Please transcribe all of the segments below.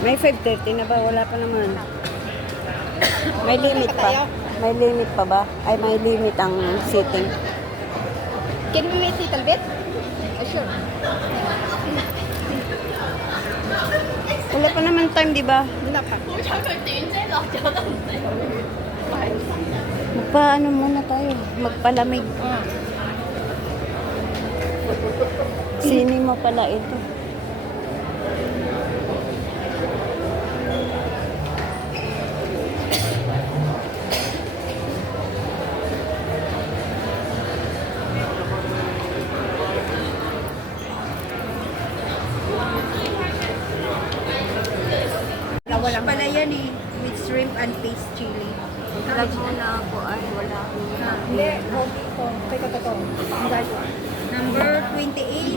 May 5:30 na ba? Wala pa naman. May limit pa. May limit pa ba? Ay, may limit ang seating. Can we wait a little bit? Sure. Wala pa naman time, di ba? Wala pa. Magpaano muna tayo? Magpalamig. Cinema pala ito. Wala pala yan eh. With shrimp and paste chili. Vlog muna ako. Ay, wala akong Hindi. Ito. Teka, ito. Number 28.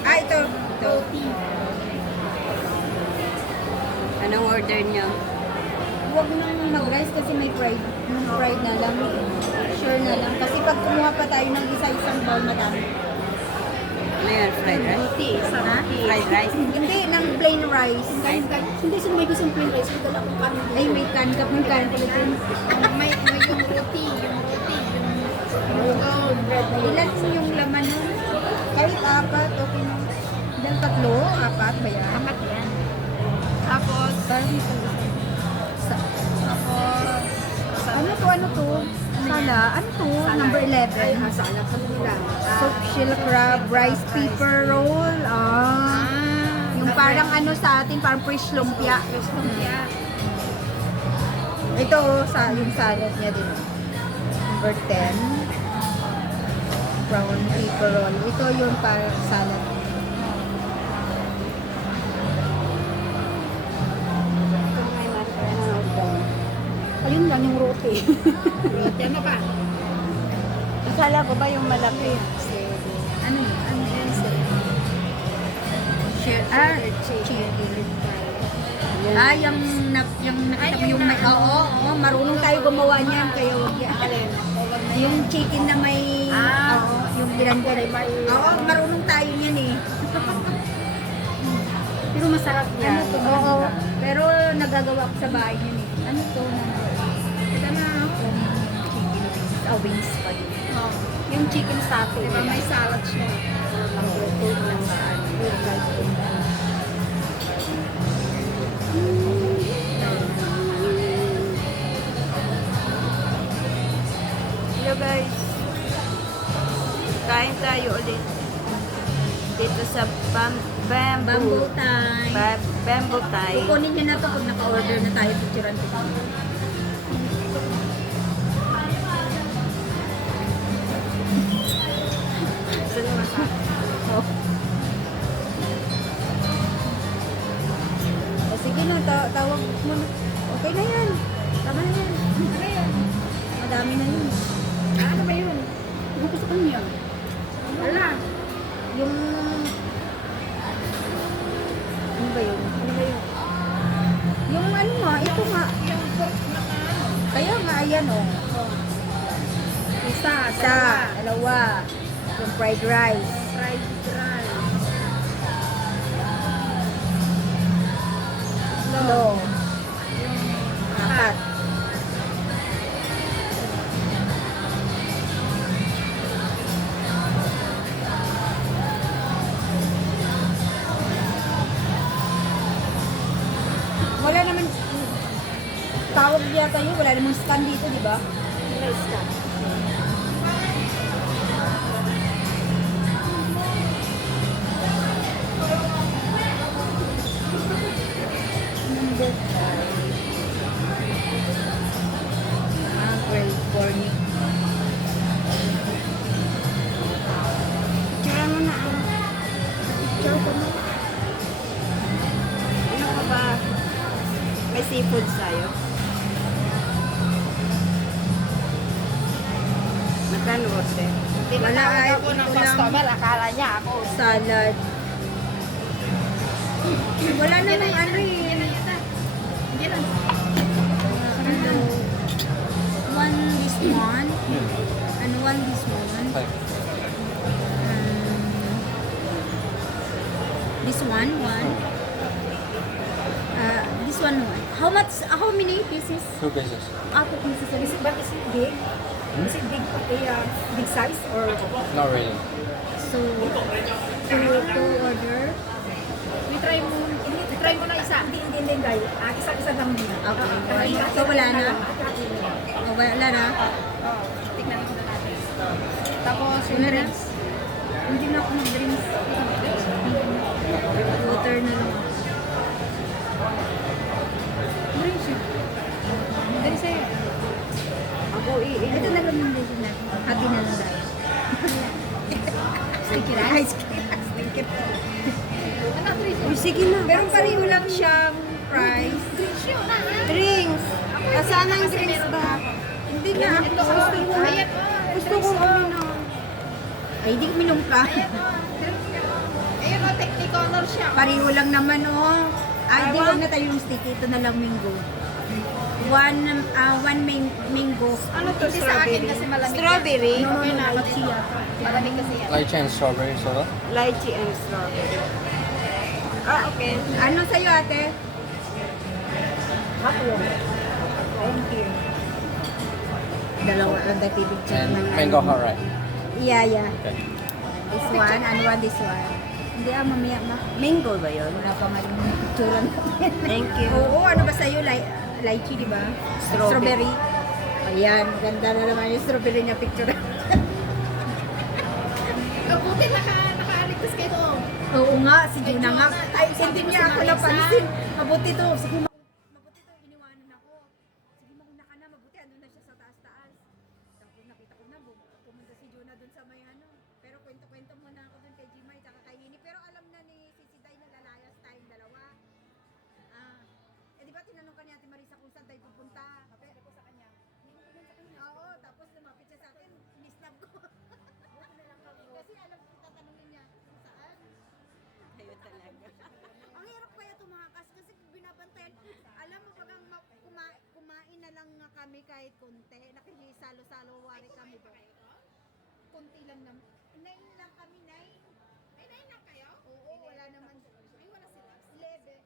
Ito. Roti. Anong order niyo? Huwag nang mag-rice kasi may fried. Fried na lang. Sure na lang. Kasi pag kumuha pa tayo ng isa-isang bowl, madami. Ano yan? Fried rice? Roti. Ha? Fried rice? Hindi, ng plain rice. Hindi sila may gustong plain rice, may dala kong kanin. Ay, may kanggap ng kanin pala dun. May yung roti, Ilan yung laman nun? Kahit apat, okay na. Ilan tatlo? Apat ba yan? apat yan. Tapos, Parang ano to? Ano to? Sala? Ano to? Number 11. masala sa nila. Soup shell crab, rice pepper roll. Yung parang ano sa atin, parang fish lumpia. Ito, yung salad niya din. Number 10. Brown pepper roll. Ito yung parang salad. Ayun lang yung roti. Roti, ano pa? Akala ko ba yung malaki? Ano yun? Ano yun? Chili. Yung nakita mo yung may, oo, marunong tayo gumawa niyan, kaya wag yan. Yung chicken na may, yung bilanggare. Oo, marunong tayo niyan eh. Pero masarap yan. Ano to? Oo, pero nagagawa ko sa bahay niyan eh. Ano to? Ito na. Chicken wings pa din. Yung chicken satay. Diba may salad siya. Hello guys. Kain tayo ulit. Dito sa Bamboo time. Bamboo Thai. Kukunin niyo na to pag naka-order na tayo picturean ko. Saan masarap? Sige na, tawag mo na. Okay na yan. Tama na yan. Ano yan? Madami na yun. Ano ba yun? Ano ko sa kanya? Wala. Yung... Ano ba yun? Ano ba yun? Yung ano nga, ito nga. Yung pork na ano? Kaya nga, ayan o. Isa, Dalawa. Yung fried rice. fried rice. Hello. Apat. Wala naman tawag yata yun. Wala namang stand dito, di ba? Rice ka. Number 5. Grilled cornic. Tsura mo na. Picture ko na. Ano ka ba? May seafood sa'yo. Magkano order? Wala ay Ako ng ito lang. customer, akala niya ako. Salad. Wala namang ano eh. Hindi na. Ano? One this one. Ano one this one? This one. This one, how much, how many pieces? 2 pesos. 2 pieces. But is it big? Is it big, big size or? Not really. So, to order. Try mo na isa. Hindi, guys. Isa lang muna. Okay. So, wala na? Oh, wala na? Tignan mo na natin. Tapos, Yung drinks? Hindi na ako mag-drinks. Water na lang. Drinks yun. Dali sa'yo. Ako iinom. Ito na lang yung drinks natin. Hati na lang tayo. Sticky rice. Sticky rice. Ano, Tris? Uy, sige na. Pero pareho lang siyang price. Drinks yun, ha? Drinks. Saan ang drinks ba? Hindi na. Ito, ayan, Gusto ko uminom. Ay, hindi uminom ka. Ayun, Technicolor siya. Pareho lang naman, oh. Ay, di wag na tayo yung sticky. Ito na lang mango. One mango. Ano to, Hindi sa akin strawberry? kasi malamig. Strawberry? Okay na, kasi malamig kasi yan. Lychee and strawberry soda. Lychee and strawberry. Okay. Ano sa'yo, ate? Thank you. Dalawa lang tayo pipicture And ng mango hot right. Yeah. Okay. This one, and one this one. Hindi mamaya Mango ba yun? wala pa nga yung picture. Thank you. Oo, ano ba sa'yo? Lychee, di ba? Strawberry. Ayan, maganda na naman yung strawberry niya picture. Buti naka-request kayo doon. Oo nga, si Juna nga. Ay, hindi niya ako napansin. Mabuti to. Sige, mabuti to. Iniwanan ako. Sige, mauna ka na. Mabuti, andun na siya sa taas-taas. Tapos nakita ko na, pumunta si Juna dun sa may ano. Pero kwento-kwento muna ako dun kay Jimay tsaka kay Nini. Pero alam na ni Sisiday na lalayas tayong dalawa. Di ba tinanong ka ni Ate Marisa kung saan tayo pupunta? Sabi ko sa kanya. Oo, tapos lumapit siya sa akin. Nisnab ko. Kasi alam ko tatanungin niya kung saan. Kayo talaga. Ang hirap kaya tumakas kasi binabantayan. Alam mo pag kumain na lang nga kami kahit konti. Nakikisalo-salo wari kami doon. Konti lang naman. 9 lang kami, 9. May 9 lang kayo? Oo, wala naman. Ay, wala sila. 11.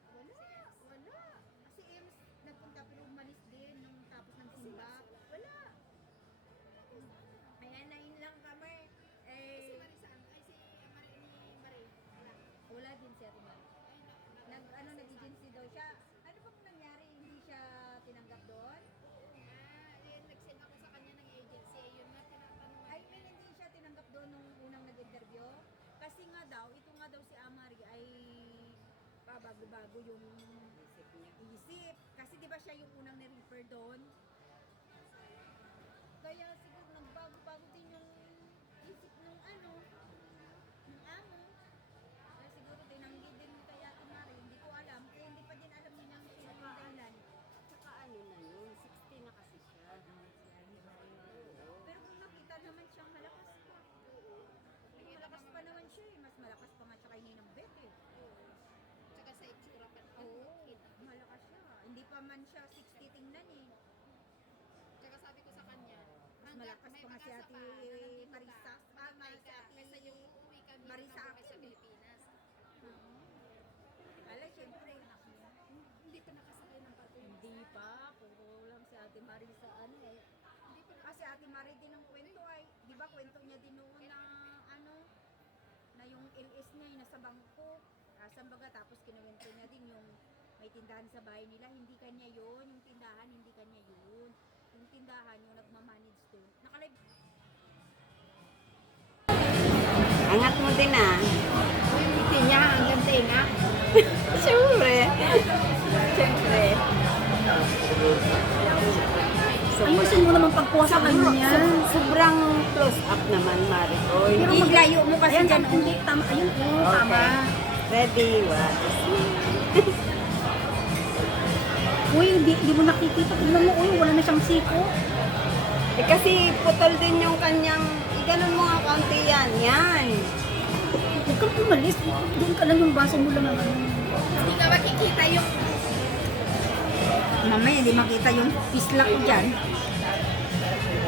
Wala. Si Ems nagpunta pero umalis din nung tapos ng simba. Wala. Ayan, 9 lang kami. Si Eh, Marisa, ay si Marie. Wala. wala din si Ate Mari. Nag-agency daw siya. Ano ba kung nangyari? Hindi siya tinanggap doon? Nag-send ako sa kanya ng agency. Yun nga, tinatanong. I mean, hindi siya tinanggap doon nung unang nag-interview. Kasi nga daw, ito nga daw si Amari ay pabago-bago yung isip. Kasi di ba siya yung unang ni-refer doon? Kaya siguro nagbago-bago din yung isip nung ano, nung amo. Kaya siguro tinanggi din ni kaya Amari. Hindi ko alam. Kaya hindi pa din alam niya ang sino yung dahilan. Tsaka ano na yun, 60 na kasi siya. Pero kung nakita naman siyang malakas pa. Malakas pa naman siya eh. Mas malakas pa nga siya kay Ninang Beth eh. Tsaka sa itsura pa. Oo, malakas siya. Hindi pa man siya 60 tingnan eh. Tsaka sabi ko sa kanya, Mas malakas pa nga si Ate Marisa. Marisa. Kaysa yung uwi kami. Marisa sa ako. Pilipinas. Ala, syempre. Hindi pa nakasakay ng bato. Hindi pa. Puro lang si Ate Marisa ano eh. Kasi Ate Mari din ang kwento ay, di ba kwento niya din noon na ano, na yung LS niya yung nasa bangko. Saan baga, tapos kinuwento niya din yung may tindahan sa bahay nila, hindi kanya yun. Yung tindahan, hindi kanya yun. Yung tindahan, yung nagmamanage doon. Nakalive. Angat mo din ah. Hindi niya hanggang tenga. Siyempre. Siyempre. Ayusin mo naman pagkuha sa kanya. Sobrang close up naman, Mari. Oh, Pero hindi. maglayo mo kasi Ayan, dyan. hindi. Tama. Ayun, tama. Ready, what? Uy, hindi mo nakikita. Tignan mo, uy, wala na siyang siko. Eh kasi putol din yung kanyang, iganon mo nga kaunti yan. Yan. Huwag kang umalis. Doon ka lang yung baso mo lang. Hindi nga makikita yung... Mamaya hindi makita yung pisla ko dyan.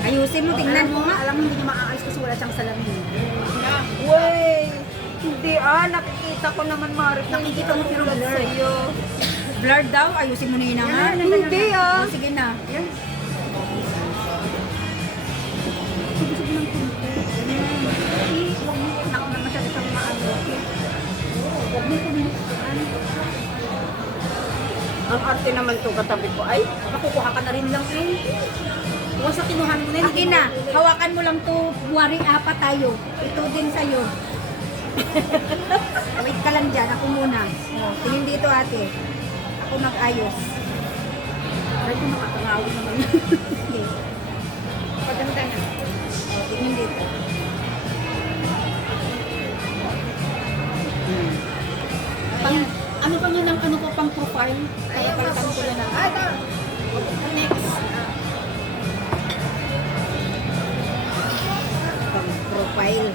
Ayusin mo, tingnan mo nga. Alam mo, hindi niya maaayos kasi wala siyang salamin. Wey! Hindi nakikita ko naman, Mari. Nakikita mo pero blur. Sa'yo. Blurred daw, ayusin mo na yun nga. Hindi ah. Oh, sige na. Sub-sub ng konti. Huwag mo naku na masyado siyang maano. Huwag mo puminukaan. Ang arte naman to katabi ko. Ay, Makukuha ka na rin lang eh. Huwag sa kinuhan mo na yun. Sige na, hawakan mo lang to, buwari apat tayo. Ito din sa'yo. Wait ka lang dyan, ako muna. Tingin dito ate. Ako mag-ayos. Ay, kung nakakangawin naman. Sige. Paganda na. Tingin dito. Pang, ano pa niya ng ano ko pang profile? Kaya palitan ko yan. Ah, ito. Next. Profile.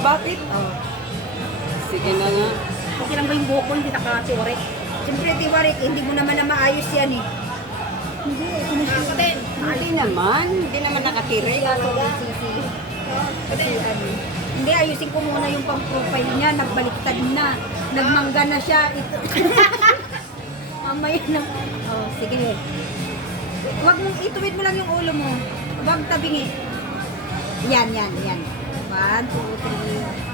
bakit? Oh. Sige na nga. Okay lang ba yung buhok ko? Hindi naka-tiwari. Siyempre, Tiwarik, hindi mo naman na maayos yan eh. Hindi, ako din. Hindi naman. Hindi naman nakatira. Kasi ano, hindi, ayusin ko muna yung pang-profile niya. Nagbaliktad na. Nagmangga na siya. Ito. Mamaya na. Oh, sige. Huwag mong ituwid mo lang yung ulo mo. Huwag tabingi. Yan, yan, yan. 1, 2, 3.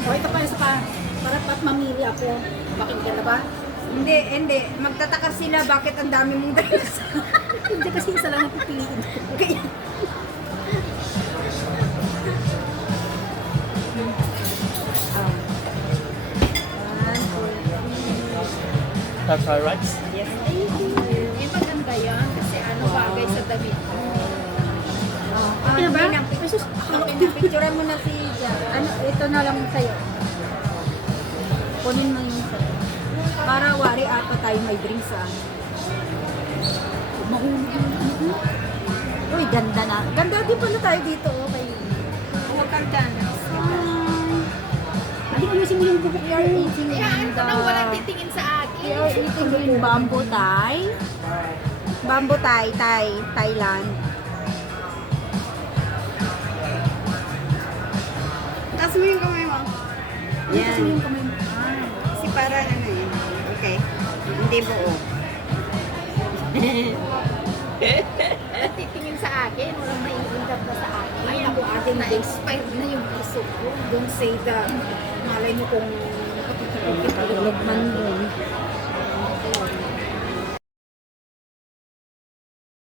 O, ito pa isa pa. Para pat mamili ako. Bakit ka na ba? Hindi, hindi. Magtataka sila bakit ang dami mong dress. Hindi kasi isa lang ang pipiliin ko. Kaya, oh. 1, 2, 3. That's all right. Yes. Yung maganda yan kasi ano bagay sa damit ko. Okay na ba? Picturean mo na si Jan. Ano, ito na lang sa'yo. Kunin mo yung sa'yo. Para wari ata tayo may drinks sa ano. Mahulog yung ano ko. Uy, ganda na. Ganda din pala tayo dito. Okay. Huwag kang dance. Hindi ko yung yung bubuk We are eating in the... titingin sa akin. We are eating in Bamboo Thai. Bamboo Thai, Thailand. Taas mo yung kamay mo. Yan. Kasi yung kamay mo. Kasi parang ano eh. Okay. Hindi buo. Titingin sa akin. Walang maiindap na sa akin. Ay, naku atin. Na-expired na yung puso ko. Don't say that. Malay mo kung patutulog man